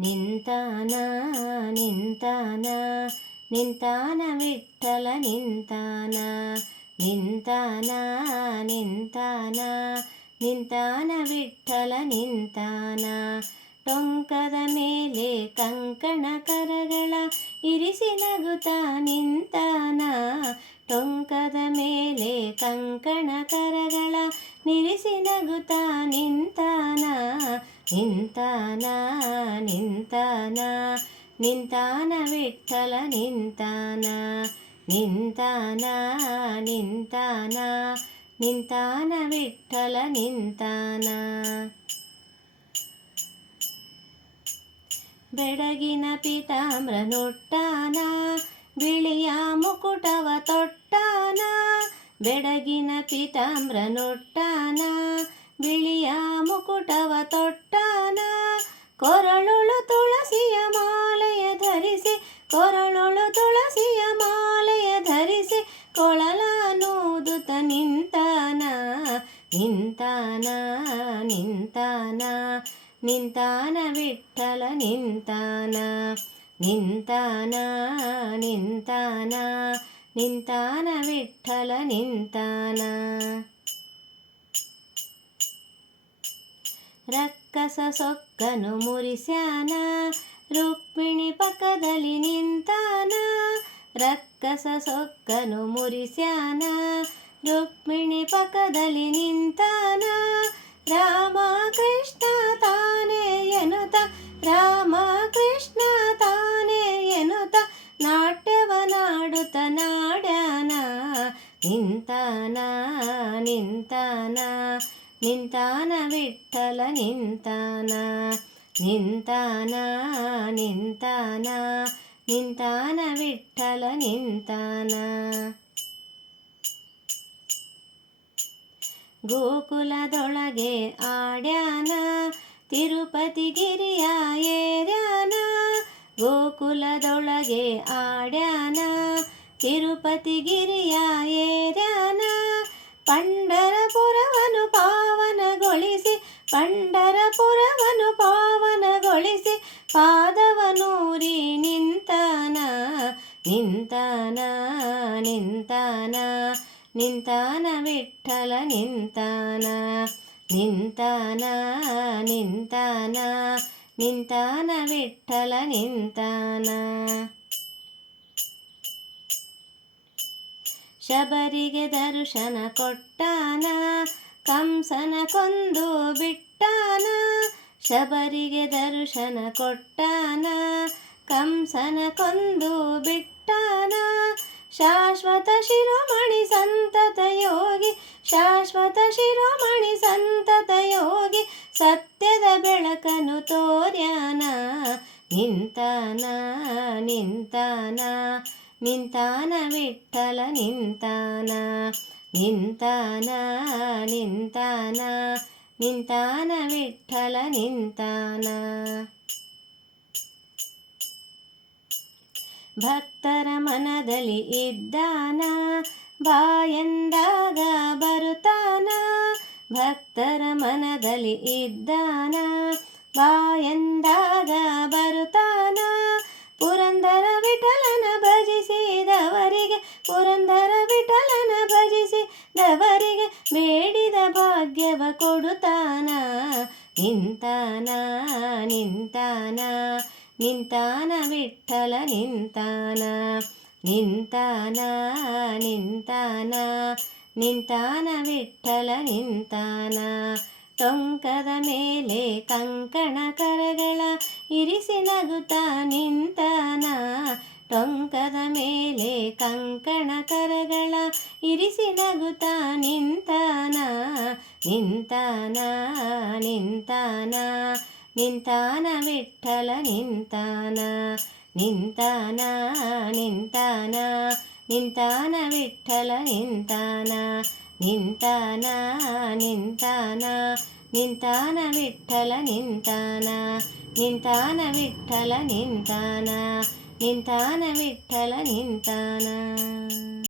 ನಿಂತಾನ ನಿಂತಾನ ನಿಂತಾನ ವಿಠ್ಠಲ ನಿಂತಾನ ನಿಂತಾನ ನಿಂತಾನ ನಿಂತಾನ ವಿಠ್ಠಲ ನಿಂತಾನ. ಟೊಂಕದ ಮೇಲೆ ಕಂಕಣ ಕರಗಳ ಇರಿಸಿ ನಗುತ್ತಾ ನಿಂತಾನ. ಟೊಂಕದ ಮೇಲೆ ಕಂಕಣ ಕರಗಳ ನಿರಿಸಿ ನಗುತ್ತಾ ನಿಂತಾನ. ನಿಂತಾನ ನಿಂತಾನ ನಿಂತಾನ ವಿಠ್ಠಲ ನಿಂತಾನ. ನಿಂತಾನ ನಿಂತಾನ ನಿಂತಾನ ವಿಠ್ಠಲ ನಿಂತಾನ. ಬೆಡಗಿನ ಪೀತಾಮ್ರ ನೊಟ್ಟಾನ, ಬಿಳಿಯ ಮುಕುಟವ ತೊಟ್ಟಾನ. ಬೆಡಗಿನ ಪೀತಾಮ್ರ ನೊಟ್ಟಾನ, ಬಿಳಿಯ ಮುಕುಟವ ತೊಟ್ಟಾನ. ಕೊರಳೊಳು ತುಳಸಿಯ ಮಾಲೆಯ ಧರಿಸಿ, ಕೊರಳೊಳು ತುಳಸಿಯ ಮಾಲೆಯ ಧರಿಸಿ, ಕೊಳಲನೂದುತ ನಿಂತಾನ. ನಿಂತಾನ ನಿಂತಾನ ನಿಂತಾನ ವಿಠ್ಠಲ ನಿಂತಾನ. ನಿಂತಾನ ನಿಂತಾನ ನಿಂತಾನ ವಿಠ್ಠಲ ನಿಂತಾನ. ರಕ್ಕಸ ಸೊಕ್ಕನು ಮುರಿಸ್ಯಾನ, ರುಕ್ಮಿಣಿ ಪಕ್ಕದಲ್ಲಿ ನಿಂತಾನ. ರಕ್ಕಸ ಸೊಕ್ಕನು ಮುರಿಸ್ಯಾನ, ರುಕ್ಮಿಣಿ ಪಕ್ಕದಲ್ಲಿ ನಿಂತಾನ. ರಾಮ ಕೃಷ್ಣ ತಾನೇ ಎನ್ನುತ್ತ, ರಾಮ ಕೃಷ್ಣ ತಾನೇ ಎನ್ನುತ್ತ, ನಾಟ್ಯವನಾಡುತ್ತ ನಾಡ್ಯಾನ. ನಿಂತಾನ ನಿಂತಾನ ನಿಂತಾನ ವಿಠ್ಠಲ ನಿಂತಾನ. ನಿಂತಾನ ನಿಂತಾನ ನಿಂತಾನ ವಿಠ್ಠಲ ನಿಂತಾನ. ಗೋಕುಲದೊಳಗೆ ಆಡ್ಯಾನ, ತಿರುಪತಿ ಗಿರಿಯ ಏರ್ಯಾನ. ಗೋಕುಲದೊಳಗೆ ಆಡ್ಯಾನ, ತಿರುಪತಿ ಗಿರಿಯ ಏರ್ಯಾನ. ಪಂಢರಪುರವನ್ನು ಪಾವನಗೊಳಿಸಿ, ಪಂಢರಪುರವನ್ನು ಪಾವನಗೊಳಿಸಿ, ಪಾದವನೂರಿ ನಿಂತಾನ. ನಿಂತಾನ ನಿಂತಾನ ನಿಂತಾನ ವಿಠ್ಠಲ ನಿಂತಾನ. ನಿಂತಾನ ನಿಂತಾನ ನಿಂತಾನ ವಿಠ್ಠಲ ನಿಂತಾನ. ಶಬರಿಗೆ ದರ್ಶನ ಕೊಟ್ಟಾನ, ಕಂಸನ ಕೊಂದು ಬಿಟ್ಟಾನ. ಶಬರಿಗೆ ದರ್ಶನ ಕೊಟ್ಟಾನ, ಕಂಸನ ಕೊಂದು ಬಿಟ್ಟಾನ. ಶಾಶ್ವತ ಶಿರೋಮಣಿ ಸಂತತ ಯೋಗಿ, ಶಾಶ್ವತ ಶಿರೋಮಣಿ ಸಂತತ ಯೋಗಿ, ಸತ್ಯದ ಬೆಳಕನ್ನು ತೋರ್ಯಾನ. ನಿಂತಾನ ನಿಂತಾನ ನಿಂತಾನ ವಿಠ್ಠಲ ನಿಂತಾನ. ನಿಂತಾನ ನಿಂತಾನ ನಿಂತಾನ ವಿಠ್ಠಲ ನಿಂತಾನ. ಭಕ್ತರ ಮನದಲ್ಲಿ ಇದ್ದಾನ, ಬಾಯಂದಾಗ ಬರುತ್ತಾನ. ಭಕ್ತರ ಮನದಲ್ಲಿ ಇದ್ದಾನ, ಬಾಯಂದಾಗ ಬರುತ್ತಾನ. ಪುರಂದರ ವಿಠಲನ ಭಜಿಸಿದವರಿಗೆ, ಪುರಂದರ ವಿಠಲನ ಭಜಿಸಿದವರಿಗೆ, ಬೇಡಿದ ಭಾಗ್ಯವ ಕೊಡುತ್ತಾನ. ನಿಂತಾನ ನಿಂತಾನ ನಿಂತಾನ ವಿಠ್ಠಲ ನಿಂತಾನ. ನಿಂತಾನ ನಿಂತಾನ ನಿಂತಾನ ವಿಠ್ಠಲ ನಿಂತಾನ. ಟೊಂಕದ ಮೇಲೆ ಕಂಕಣ ಕರಗಳ ಇರಿಸಿ ನಗುತ್ತಾ ನಿಂತಾನ. ಟೊಂಕದ ಮೇಲೆ ಕಂಕಣ ಕರಗಳ ಇರಿಸಿ ನಗುತ್ತಾ ನಿಂತಾನ. ನಿಂತಾನ ನಿಂತಾನ ನಿಂತಾನ ವಿಠ್ಠಲ ನಿಂತಾನ. ನಿಂತಾನ ನಿಂತಾನ ನಿಂತಾನ ವಿಠ್ಠಲ ನಿಂತಾನ. ನಿಂತಾನ ನಿಂತಾನ ನಿಂತಾನ ವಿಠ್ಠಲ ನಿಂತಾನ. ನಿಂತಾನ ವಿಠ್ಠಲ ನಿಂತಾನ. ನಿಂತಾನ ವಿಠ್ಠಲ ನಿಂತಾನ.